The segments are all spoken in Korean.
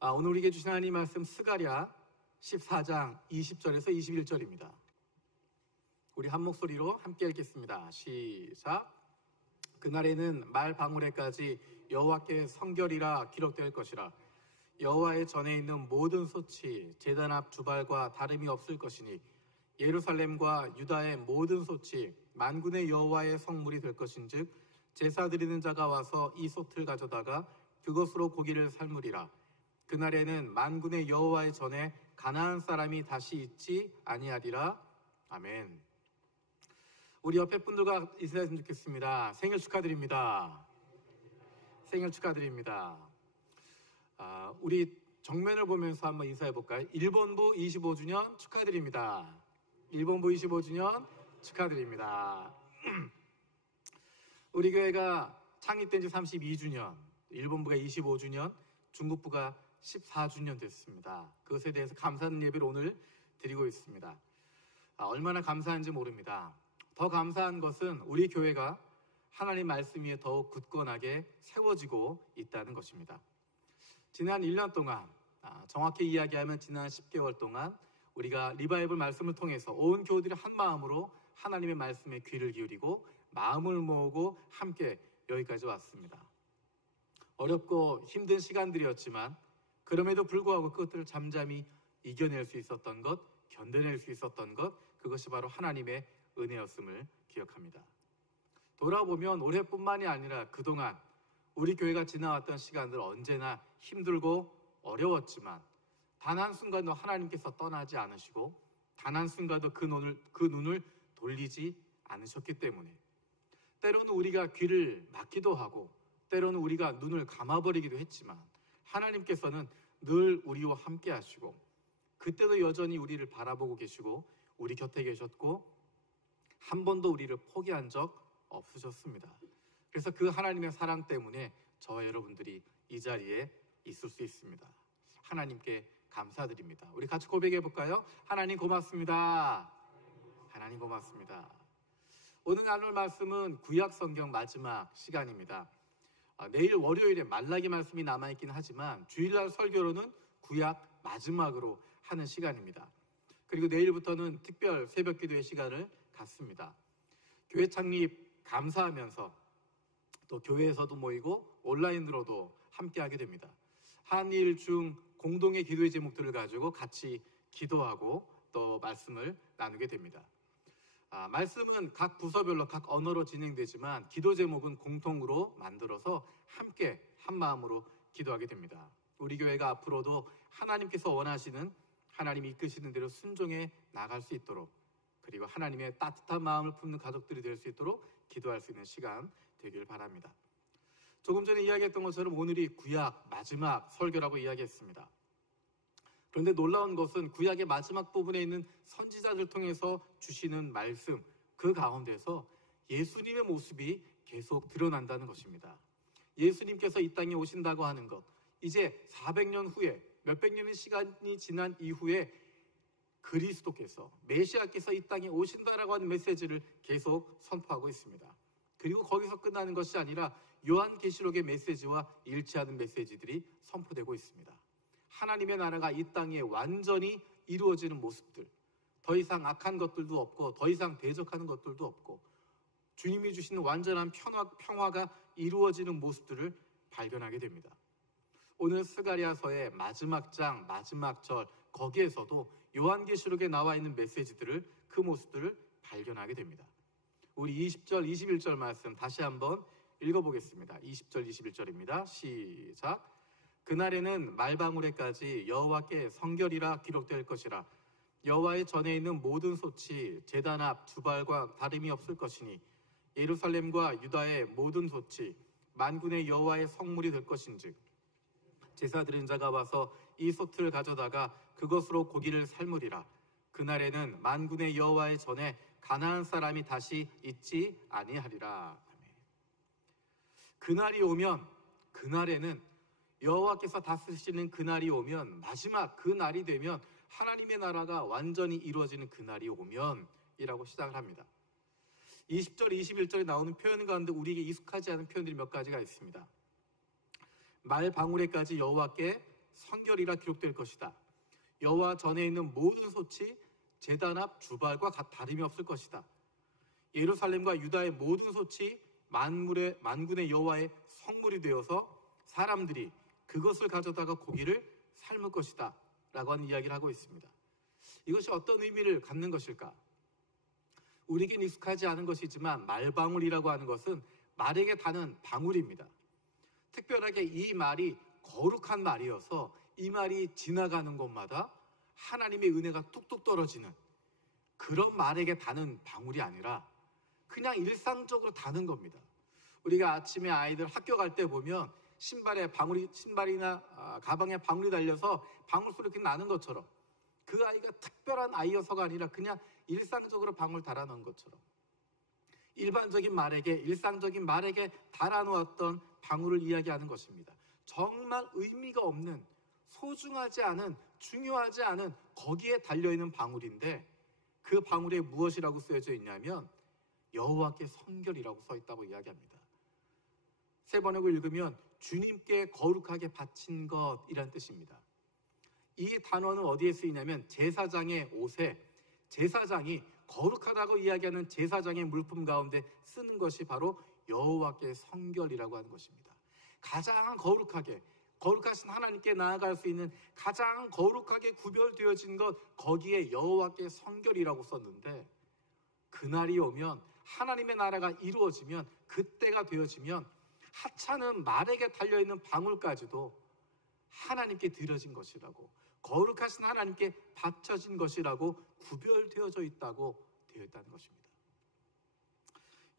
오늘 우리에게 주신 하나님 말씀 스가랴 14장 20절에서 21절입니다. 우리 한 목소리로 함께 읽겠습니다. 시작. 그날에는 말 방울에까지 여호와께 성결이라 기록될 것이라. 여호와의 전에 있는 모든 소치 제단 앞 두발과 다름이 없을 것이니 예루살렘과 유다의 모든 소치 만군의 여호와의 성물이 될 것인즉 제사 드리는 자가 와서 이 솥을 가져다가 그것으로 고기를 삶으리라. 그날에는 만군의 여호와의 전에 가나안 사람이 다시 있지 아니하리라. 아멘. 우리 옆에 분들과 인사했으면 좋겠습니다. 생일 축하드립니다. 생일 축하드립니다. 우리 정면을 보면서 한번 인사해 볼까요? 1본부 25주년 축하드립니다. 1본부 25주년 축하드립니다. 우리 교회가 창립된 지 32주년, 1본부가 25주년, 중국부가 14주년 됐습니다. 그것에 대해서 감사하는 예배를 오늘 드리고 있습니다. 얼마나 감사한지 모릅니다. 더 감사한 것은 우리 교회가 하나님 말씀 위에 더욱 굳건하게 세워지고 있다는 것입니다. 지난 1년 동안, 정확히 이야기하면 지난 10개월 동안 우리가 리바이벌 말씀을 통해서 온 교우들이 한 마음으로 하나님의 말씀에 귀를 기울이고 마음을 모으고 함께 여기까지 왔습니다. 어렵고 힘든 시간들이었지만 그럼에도 불구하고 그것들을 잠잠히 이겨낼 수 있었던 것, 견뎌낼 수 있었던 것, 그것이 바로 하나님의 은혜였음을 기억합니다. 돌아보면 올해뿐만이 아니라 그동안 우리 교회가 지나왔던 시간들 언제나 힘들고 어려웠지만 단 한순간도 하나님께서 떠나지 않으시고 단 한순간도 그 눈을 돌리지 않으셨기 때문에 때로는 우리가 귀를 막기도 하고 때로는 우리가 눈을 감아버리기도 했지만 하나님께서는 늘 우리와 함께 하시고 그때도 여전히 우리를 바라보고 계시고 우리 곁에 계셨고 한 번도 우리를 포기한 적 없으셨습니다. 그래서 그 하나님의 사랑 때문에 저와 여러분들이 이 자리에 있을 수 있습니다. 하나님께 감사드립니다. 우리 같이 고백해 볼까요? 하나님 고맙습니다. 하나님 고맙습니다. 오늘 나눌 말씀은 구약 성경 마지막 시간입니다. 내일 월요일에 말라기 말씀이 남아있긴 하지만 주일날 설교로는 구약 마지막으로 하는 시간입니다. 그리고 내일부터는 특별 새벽기도의 시간을 갖습니다. 교회 창립 감사하면서 또 교회에서도 모이고 온라인으로도 함께하게 됩니다. 한일 중 공동의 기도의 제목들을 가지고 같이 기도하고 또 말씀을 나누게 됩니다. 말씀은 각 부서별로 각 언어로 진행되지만 기도 제목은 공통으로 만들어서 함께 한 마음으로 기도하게 됩니다. 우리 교회가 앞으로도 하나님께서 원하시는 하나님이 이끄시는 대로 순종해 나갈 수 있도록 그리고 하나님의 따뜻한 마음을 품는 가족들이 될 수 있도록 기도할 수 있는 시간 되길 바랍니다. 조금 전에 이야기했던 것처럼 오늘이 구약 마지막 설교라고 이야기했습니다. 그런데 놀라운 것은 구약의 마지막 부분에 있는 선지자들 통해서 주시는 말씀 그 가운데서 예수님의 모습이 계속 드러난다는 것입니다. 예수님께서 이 땅에 오신다고 하는 것, 이제 400년 후에 몇백 년의 시간이 지난 이후에 그리스도께서 메시아께서 이 땅에 오신다라고 하는 메시지를 계속 선포하고 있습니다. 그리고 거기서 끝나는 것이 아니라 요한계시록의 메시지와 일치하는 메시지들이 선포되고 있습니다. 하나님의 나라가 이 땅에 완전히 이루어지는 모습들, 더 이상 악한 것들도 없고 더 이상 대적하는 것들도 없고 주님이 주시는 완전한 평화가 이루어지는 모습들을 발견하게 됩니다. 오늘 스가랴서의 마지막 장, 마지막 절 거기에서도 요한계시록에 나와 있는 메시지들을 그 모습들을 발견하게 됩니다. 우리 20절, 21절 말씀 다시 한번 읽어보겠습니다. 20절, 21절입니다. 시작. 그날에는 말방울에까지 여호와께 성결이라 기록될 것이라. 여호와의 전에 있는 모든 솥이 제단 앞 두발과 다름이 없을 것이니 예루살렘과 유다의 모든 솥이 만군의 여호와의 성물이 될 것인즉 제사 드린 자가 와서 이 솥을 가져다가 그것으로 고기를 삶으리라. 그날에는 만군의 여호와의 전에 가나안 사람이 다시 있지 아니하리라. 그날이 오면, 그날에는 여호와께서 다스리시는 그날이 오면, 마지막 그 날이 되면 하나님의 나라가 완전히 이루어지는 그날이 오면 이라고 시작을 합니다. 20절, 21절에 나오는 표현 가운데 우리에게 익숙하지 않은 표현들이 몇 가지가 있습니다. 말 방울에까지 여호와께 성결이라 기록될 것이다. 여호와 전에 있는 모든 솥이 제단 앞 주발과 다름이 없을 것이다. 예루살렘과 유다의 모든 솥이 만군의 여호와의 성물이 되어서 사람들이 그것을 가져다가 고기를 삶을 것이다 라고 하는 이야기를 하고 있습니다. 이것이 어떤 의미를 갖는 것일까? 우리에겐 익숙하지 않은 것이지만 말방울이라고 하는 것은 말에게 닿는 방울입니다. 특별하게 이 말이 거룩한 말이어서 이 말이 지나가는 곳마다 하나님의 은혜가 뚝뚝 떨어지는 그런 말에게 닿는 방울이 아니라 그냥 일상적으로 닿는 겁니다. 우리가 아침에 아이들 학교 갈 때 보면 신발이나 가방에 방울이 달려서 방울 소리 이렇게 나는 것처럼 그 아이가 특별한 아이여서가 아니라 그냥 일상적으로 방울 달아놓은 것처럼 일반적인 말에게 일상적인 말에게 달아놓았던 방울을 이야기하는 것입니다. 정말 의미가 없는 소중하지 않은 중요하지 않은 거기에 달려있는 방울인데 그 방울에 무엇이라고 쓰여져 있냐면 여호와께 성결이라고 써 있다고 이야기합니다. 세 번역을 읽으면 주님께 거룩하게 바친 것이란 뜻입니다. 이 단어는 어디에 쓰이냐면 제사장의 옷에 제사장이 거룩하다고 이야기하는 제사장의 물품 가운데 쓰는 것이 바로 여호와께 성결이라고 하는 것입니다. 가장 거룩하신 하나님께 나아갈 수 있는 가장 거룩하게 구별되어진 것 거기에 여호와께 성결이라고 썼는데 그날이 오면 하나님의 나라가 이루어지면 그때가 되어지면 하찮은 말에게 달려있는 방울까지도 하나님께 드려진 것이라고 거룩하신 하나님께 바쳐진 것이라고 구별되어져 있다고 되어 있다는 것입니다.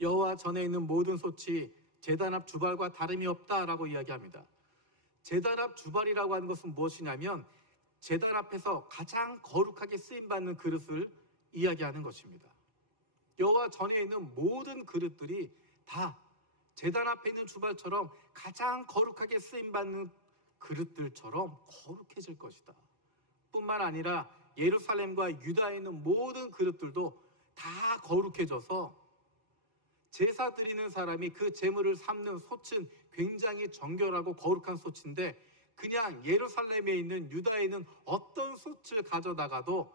여호와 전에 있는 모든 솥이 제단 앞 주발과 다름이 없다라고 이야기합니다. 제단 앞 주발이라고 하는 것은 무엇이냐면 제단 앞에서 가장 거룩하게 쓰임받는 그릇을 이야기하는 것입니다. 여호와 전에 있는 모든 그릇들이 다 제단 앞에 있는 주발처럼 가장 거룩하게 쓰임받는 그릇들처럼 거룩해질 것이다. 뿐만 아니라 예루살렘과 유다에 있는 모든 그릇들도 다 거룩해져서 제사 드리는 사람이 그 제물을 삶는 솥은 굉장히 정결하고 거룩한 솥인데 그냥 예루살렘에 있는 유다에 있는 어떤 솥을 가져다가도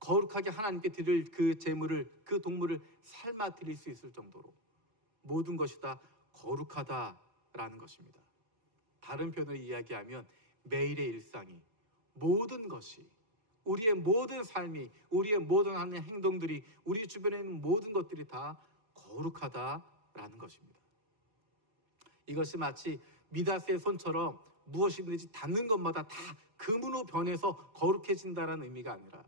거룩하게 하나님께 드릴 그 제물을 그 동물을 삶아 드릴 수 있을 정도로 모든 것이 다 거룩하다라는 것입니다. 다른 표현으로 이야기하면 매일의 일상이 모든 것이 우리의 모든 삶이 우리의 모든 하는 행동들이 우리 주변에 있는 모든 것들이 다 거룩하다라는 것입니다. 이것이 마치 미다스의 손처럼 무엇이든지 닿는 것마다 다 금으로 변해서 거룩해진다는 의미가 아니라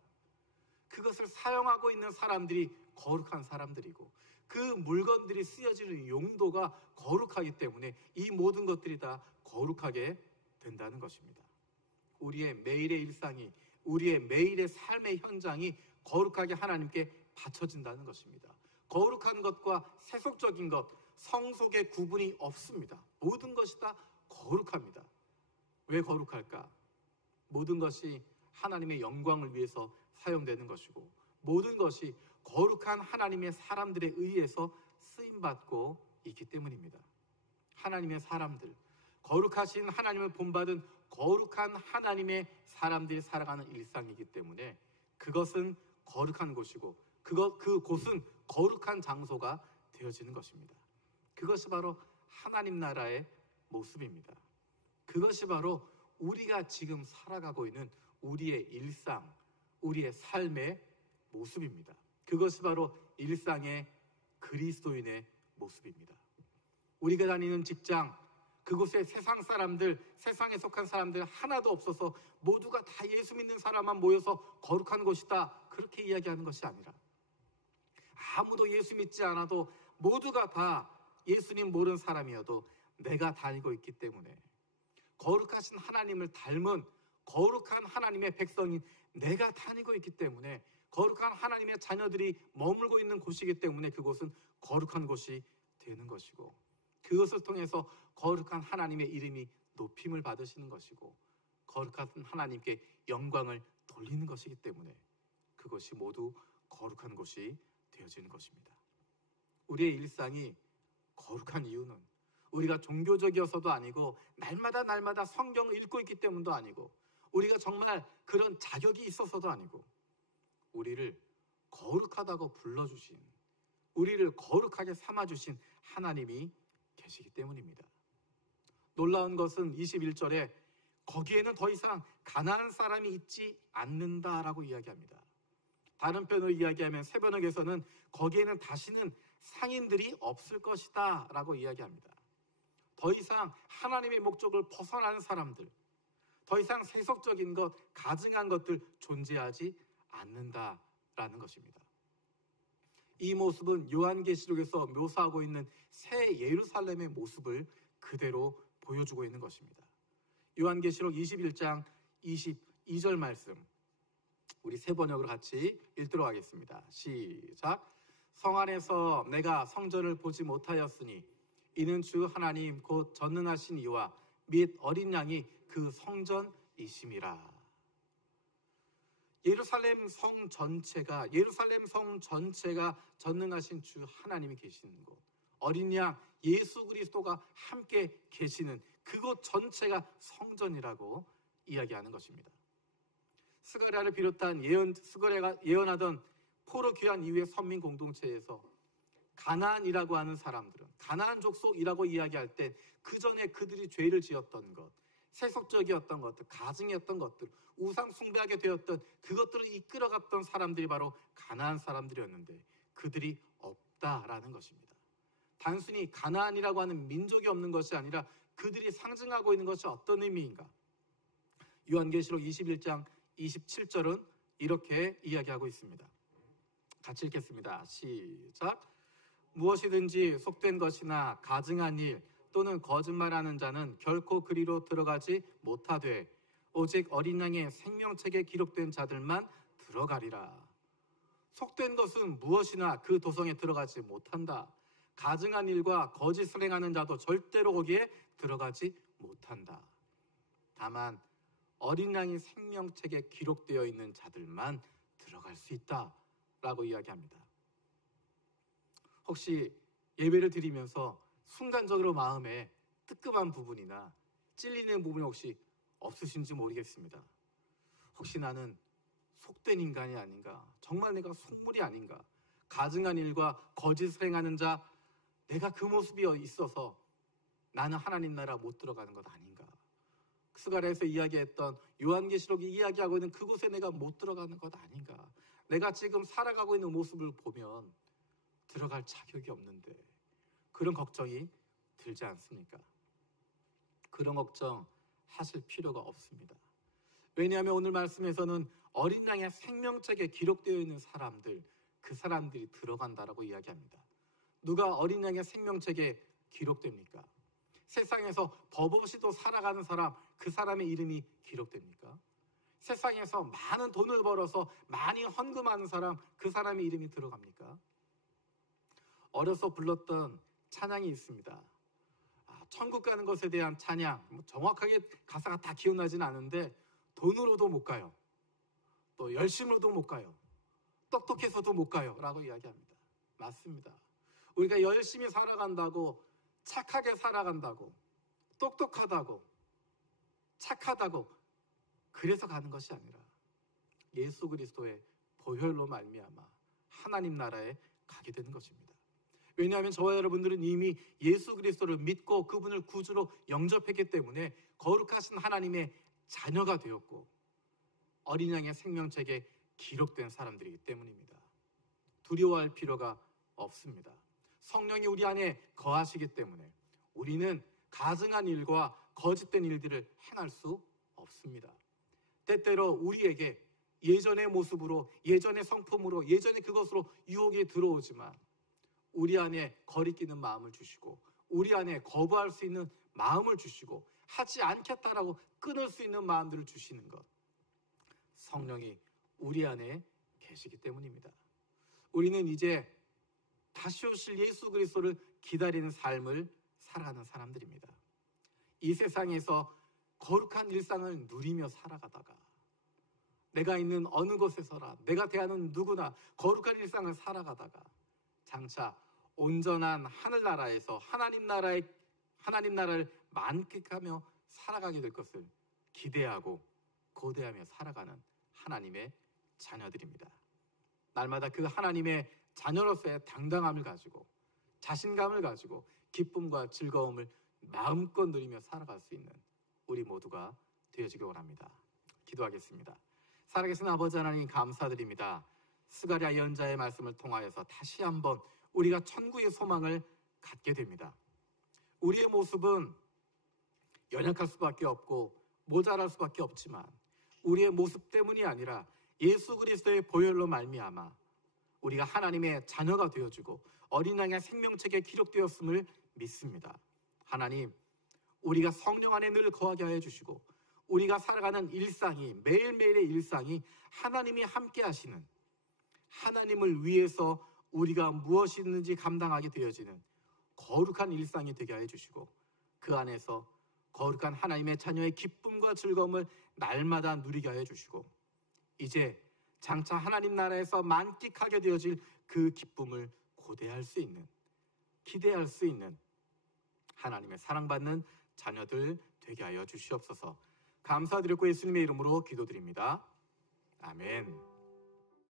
그것을 사용하고 있는 사람들이 거룩한 사람들이고 그 물건들이 쓰여지는 용도가 거룩하기 때문에 이 모든 것들이 다 거룩하게 된다는 것입니다. 우리의 매일의 일상이 우리의 매일의 삶의 현장이 거룩하게 하나님께 바쳐진다는 것입니다. 거룩한 것과 세속적인 것, 성속의 구분이 없습니다. 모든 것이 다 거룩합니다. 왜 거룩할까? 모든 것이 하나님의 영광을 위해서 사용되는 것이고 모든 것이 거룩한 하나님의 사람들에 의해서 쓰임받고 있기 때문입니다. 하나님의 사람들, 거룩하신 하나님을 본받은 거룩한 하나님의 사람들이 살아가는 일상이기 때문에 그것은 거룩한 곳이고 그곳은 거룩한 장소가 되어지는 것입니다. 그것이 바로 하나님 나라의 모습입니다. 그것이 바로 우리가 지금 살아가고 있는 우리의 일상, 우리의 삶의 모습입니다. 그것이 바로 일상의 그리스도인의 모습입니다. 우리가 다니는 직장, 그곳에 세상 사람들, 세상에 속한 사람들 하나도 없어서 모두가 다 예수 믿는 사람만 모여서 거룩한 곳이다 그렇게 이야기하는 것이 아니라 아무도 예수 믿지 않아도 모두가 다 예수님 모르는 사람이어도 내가 다니고 있기 때문에 거룩하신 하나님을 닮은 거룩한 하나님의 백성인 내가 다니고 있기 때문에 거룩한 하나님의 자녀들이 머물고 있는 곳이기 때문에 그곳은 거룩한 곳이 되는 것이고 그것을 통해서 거룩한 하나님의 이름이 높임을 받으시는 것이고 거룩한 하나님께 영광을 돌리는 것이기 때문에 그것이 모두 거룩한 곳이 되어지는 것입니다. 우리의 일상이 거룩한 이유는 우리가 종교적이어서도 아니고 날마다 성경을 읽고 있기 때문도 아니고 우리가 정말 그런 자격이 있어서도 아니고 우리를 거룩하다고 불러주신, 우리를 거룩하게 삼아주신 하나님이 계시기 때문입니다. 놀라운 것은 21절에 거기에는 더 이상 가나안 사람이 있지 않는다라고 이야기합니다. 다른 편으로 이야기하면 새 번역에서는 거기에는 다시는 상인들이 없을 것이다 라고 이야기합니다. 더 이상 하나님의 목적을 벗어나는 사람들, 더 이상 세속적인 것, 가증한 것들 존재하지 않는다라는 것입니다. 이 모습은 요한계시록에서 묘사하고 있는 새 예루살렘의 모습을 그대로 보여주고 있는 것입니다. 요한계시록 21장 22절 말씀, 우리 새 번역으로 같이 읽도록 하겠습니다. 시작. 성 안에서 내가 성전을 보지 못하였으니 이는 주 하나님 곧 전능하신 이와 및 어린 양이 그 성전이심이라. 예루살렘 성 전체가 전능하신 주 하나님이 계시는 곳, 어린 양 예수 그리스도가 함께 계시는 그곳 전체가 성전이라고 이야기하는 것입니다. 스가랴를 비롯한 스가랴가 예언하던 포로 귀환 이후의 선민 공동체에서 가나안이라고 하는 사람들은, 가나안 족속이라고 이야기할 때 그 전에 그들이 죄를 지었던 것, 세속적이었던 것들, 가증이었던 것들, 우상 숭배하게 되었던 그것들을 이끌어갔던 사람들이 바로 가나안 사람들이었는데 그들이 없다라는 것입니다. 단순히 가나안이라고 하는 민족이 없는 것이 아니라 그들이 상징하고 있는 것이 어떤 의미인가? 요한계시록 21장 27절은 이렇게 이야기하고 있습니다. 같이 읽겠습니다. 시작. 무엇이든지 속된 것이나 가증한 일 또는 거짓말하는 자는 결코 그리로 들어가지 못하되 오직 어린 양의 생명책에 기록된 자들만 들어가리라. 속된 것은 무엇이나 그 도성에 들어가지 못한다. 가증한 일과 거짓을 행하는 자도 절대로 거기에 들어가지 못한다. 다만 어린 양의 생명책에 기록되어 있는 자들만 들어갈 수 있다라고 이야기합니다. 혹시 예배를 드리면서 순간적으로 마음에 뜨끔한 부분이나 찔리는 부분이 혹시 없으신지 모르겠습니다. 혹시 나는 속된 인간이 아닌가? 정말 내가 속물이 아닌가? 가증한 일과 거짓을 행하는 자, 내가 그 모습이 있어서 나는 하나님 나라 못 들어가는 것 아닌가? 스가랴에서 이야기했던 요한계시록이 이야기하고 있는 그곳에 내가 못 들어가는 것 아닌가? 내가 지금 살아가고 있는 모습을 보면 들어갈 자격이 없는데 그런 걱정이 들지 않습니까? 그런 걱정 하실 필요가 없습니다. 왜냐하면 오늘 말씀에서는 어린 양의 생명책에 기록되어 있는 사람들, 그 사람들이 들어간다라고 이야기합니다. 누가 어린 양의 생명책에 기록됩니까? 세상에서 법 없이도 살아가는 사람, 그 사람의 이름이 기록됩니까? 세상에서 많은 돈을 벌어서 많이 헌금하는 사람, 그 사람의 이름이 들어갑니까? 어려서 불렀던 찬양이 있습니다. 천국 가는 것에 대한 찬양, 정확하게 가사가 다 기억나지는 않은데 돈으로도 못 가요. 또 열심으로도 못 가요. 똑똑해서도 못 가요 라고 이야기합니다. 맞습니다. 우리가 열심히 살아간다고, 착하게 살아간다고, 똑똑하다고, 착하다고 그래서 가는 것이 아니라 예수 그리스도의 보혈로 말미암아 하나님 나라에 가게 되는 것입니다. 왜냐하면 저와 여러분들은 이미 예수 그리스도를 믿고 그분을 구주로 영접했기 때문에 거룩하신 하나님의 자녀가 되었고 어린 양의 생명책에 기록된 사람들이기 때문입니다. 두려워할 필요가 없습니다. 성령이 우리 안에 거하시기 때문에 우리는 가증한 일과 거짓된 일들을 행할 수 없습니다. 때때로 우리에게 예전의 모습으로, 예전의 성품으로, 예전의 그것으로 유혹이 들어오지만 우리 안에 거리끼는 마음을 주시고 우리 안에 거부할 수 있는 마음을 주시고 하지 않겠다라고 끊을 수 있는 마음들을 주시는 것, 성령이 우리 안에 계시기 때문입니다. 우리는 이제 다시 오실 예수 그리스도를 기다리는 삶을 살아가는 사람들입니다. 이 세상에서 거룩한 일상을 누리며 살아가다가 내가 있는 어느 곳에서나 내가 대하는 누구나 거룩한 일상을 살아가다가 장차 온전한 하늘나라에서 하나님 나라의 하나님 나라를 만끽하며 살아가게 될 것을 기대하고 고대하며 살아가는 하나님의 자녀들입니다. 날마다 그 하나님의 자녀로서의 당당함을 가지고 자신감을 가지고 기쁨과 즐거움을 마음껏 누리며 살아갈 수 있는 우리 모두가 되어지길 원합니다. 기도하겠습니다. 살아계신 아버지 하나님 감사드립니다. 스가랴 예언자의 말씀을 통하여서 다시 한번 우리가 천국의 소망을 갖게 됩니다. 우리의 모습은 연약할 수밖에 없고 모자랄 수밖에 없지만 우리의 모습 때문이 아니라 예수 그리스도의 보혈로 말미암아 우리가 하나님의 자녀가 되어지고 어린 양의 생명책에 기록되었음을 믿습니다. 하나님, 우리가 성령 안에 늘 거하게 하여 주시고 우리가 살아가는 일상이 매일매일의 일상이 하나님이 함께 하시는 하나님을 위해서 우리가 무엇이 있는지 감당하게 되어지는 거룩한 일상이 되게 하여 주시고 그 안에서 거룩한 하나님의 자녀의 기쁨과 즐거움을 날마다 누리게 하여 주시고 이제 장차 하나님 나라에서 만끽하게 되어질 그 기쁨을 고대할 수 있는 기대할 수 있는 하나님의 사랑받는 자녀들 되게 하여 주시옵소서. 감사드리고 예수님의 이름으로 기도드립니다. 아멘.